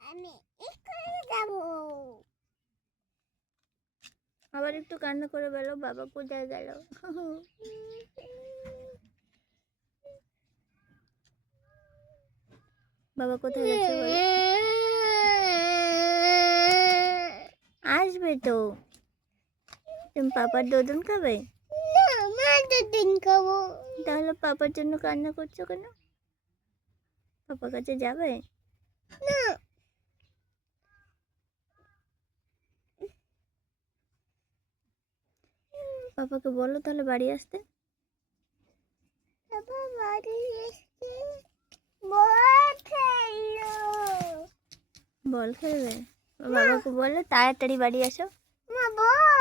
আমি স্কুলে যাব। আবার একটু কান্না করে বলো বাবা কোথায় গেল। বাবা কোথায় গেছে বলো। আসবে তো। তুমি পাপার দোদন খাবে? না, মা দুদিন খাবো। তাহলে পাপার জন্য কান্না করছো কেন? পাপার কাছে যাবে না, পাপাকে বলো তাহলে বাড়ি আসতে। বাবা বাড়ি এসে বল খেলো। বল খেলবে? বাবাকে বলো তাড়াতাড়ি বাড়ি আসো। মা বল